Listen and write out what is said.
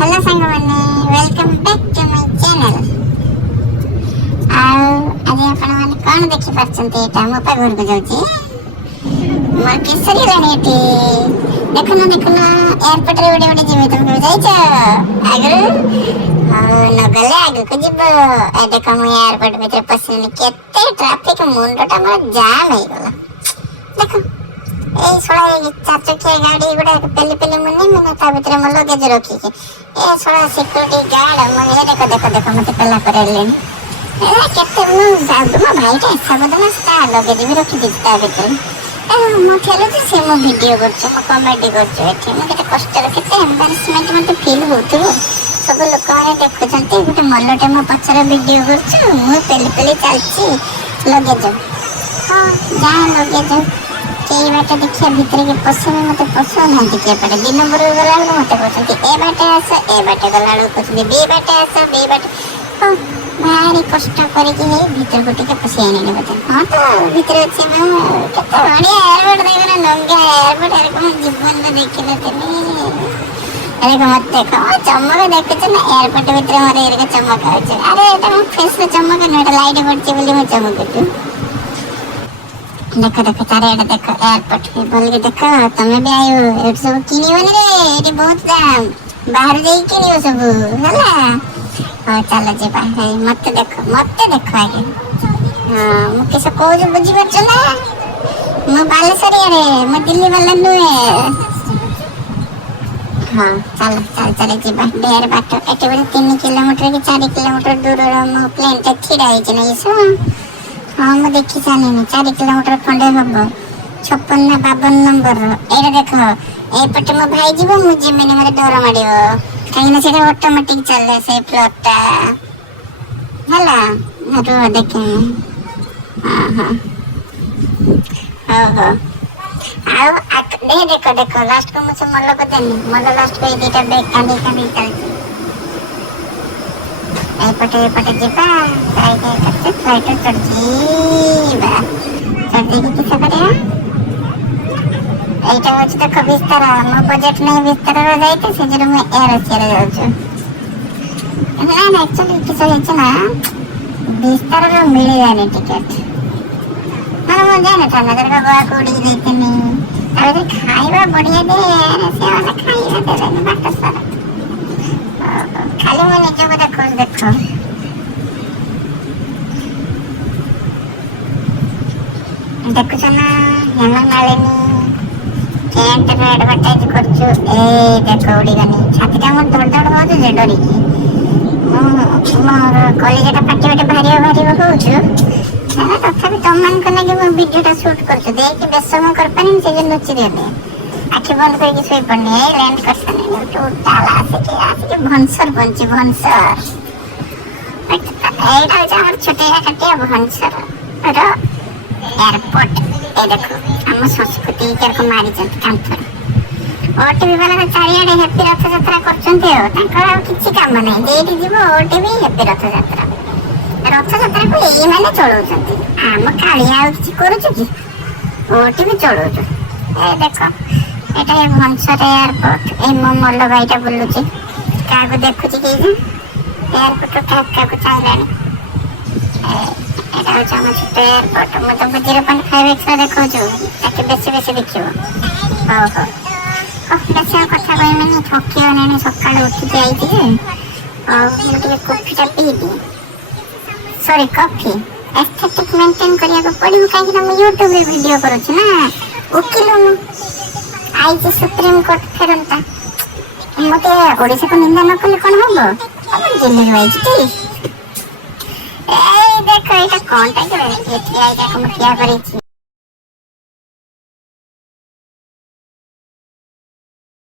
Hello सांग माने welcome back to my channel. आज आपण माने कोन देखि परछन्ते एटा मोपा घर को जाउची मोर केसरी रानी एटी देखो ना एयरपोर्ट रे बडे जीवे तुम को जाइछ आगु न गले आगु को जीव ए देखो मु एयरपोर्ट भीतर पसिन केते ट्रैफिक मुंडटा मोर जाम हे गला देखो ए सोळा चार चक्किया गाड़ी गुडा पेली पेली मुन्नी मने ता भीतर म लगेज रखी के ए सोळा सिक्योरिटी गार्ड म देखो मते पेला परेले ए केते मु जादू म भाईटा साबधान ता लगेज भी रखी दिता भीतर ए म खेलो जे से म वीडियो करछ म कॉमेडी करछ एठी म केते कष्ट रे केते एम्बैरेसमेंट मते फील होतो सब लोक माने देखुचंती गुटे मल्लटे म पछरे वीडियो करछ मु पेली पेली चलची लगेज हां जा लगेज कई बाटे देखिए भीतर के पसंद मते पसंद नहीं के पड़े दिन नंबर गला मते पसंद ए बाटे आस ए बाटे गला पसंद बी बाटे आस बी बाटे हां भारी कष्ट करे के भीतर को टिके पसिया नहीं बता हां तो भीतर अछि ना केते बढ़िया एयरपोर्ट देखना नंगा एयरपोर्ट रे को जीवन में देखिले तनी अरे मत देखो चमक देखे छ ना एयरपोर्ट भीतर मारे रे चमक आछे अरे एटा फेस पे चमक न लाइट पड़छ बोली मैं चमक देखो देखो चारियाडे देखो एयरपोर्ट के बोल के देखो तुम्हें भी आयो एट सब किनी बने रे एटी बहुत दाम बाहर जाई किनियो सब हला हां चलो जे भाई मत देखो आगे हां मुके से कोज बुझी बच ना म बालेश्वरी रे म दिल्ली वाला नुए हां चल जे भाई डेर बाट एटे बड़े 3 किलोमीटर के 4 किलोमीटर दूर म प्लेन ते छिड़ा है कि नहीं सो हाँ मैं देखी जानी 4 किलोमीटर खंडे हम 56 ना 52 नंबर एटा देखो ए पटे मो भाई जीवो मुझे मैंने मेरे डर माडियो कहीं ना सेटा ऑटोमेटिक चले से फ्लोटा हला रो देखे हां हो आ देखो लास्ट को मुझे मन लग देनी मन लास्ट को एटा बैग कांदी चलती पटे जीवा करते फ्लाइट चढ़ जीवा चढ़ की सकरे एटा होच त विस्तार म बजट नहीं विस्तार रो जाइते से जरो में एयर एशिया रे जाउछ ना एक्चुअली किछ होछ ना विस्तार रो मिले जाने टिकट हां म जाने था नगर का गोवा कोडी देते नहीं अरे खाइबा बढ़िया दे से वाला खाइबा दे रे बाट सारा खाली मैं निजे को देखो देखुछ ना हेमा मालिनी कैंट रे एडवर्टाइज करछु ए देखो उडी गनी छातीटा मोर धड़ होज जे डरी की मोर कॉलेजटा पाटी भारी होछु ना तथापि तमन को लगे मैं वीडियोटा शूट करछु देख बेसम कर पानी से जे लुचि देबे आखि बंद करके सोई पड़ने लैंड कर सने तो ताला से के भंसर बनची भंसर एटा हमर छोटे कटिया भंसर अरे एयरपोर्ट ए देखो हम संस्कृति कर को मारी जंत कांथर ओटीवी वाला चारियाडे हैप्पी रथ यात्रा करचंते हो ताकर किछि काम नै जेठी जीवो ओटीवी हैप्पी रथ यात्रा को एई माने चलौचंती हम कालिया किछि करूछु कि ओटीवी चलौछु ए देखो एटा ए भंसर एयरपोर्ट ए मो मल्ल भाईटा बुलुची का को देखुची कि एयरपोर्ट का को चाइलानी एटा होचा हम छोटे एयरपोर्ट म तो 0.5 एक्स्ट्रा देखो जो ताकि बेसी देखियो हो बेसी कथा कहि माने थकियो नै सकाळ उठी के आई थी मुझे कॉफी टा पी दी सॉरी कॉफी एस्थेटिक मेंटेन करिया को पड़ी काहे कि हम YouTube रे वीडियो करू छी ना वकील नु आई जे सुप्रीम कोर्ट फेरंता मते ओडिसा को निंदा न कले कोन होबो अपन दिल्ली रही छी ए देखो एटा कोन टाइप रे एठी आई जा को क्या करी छी।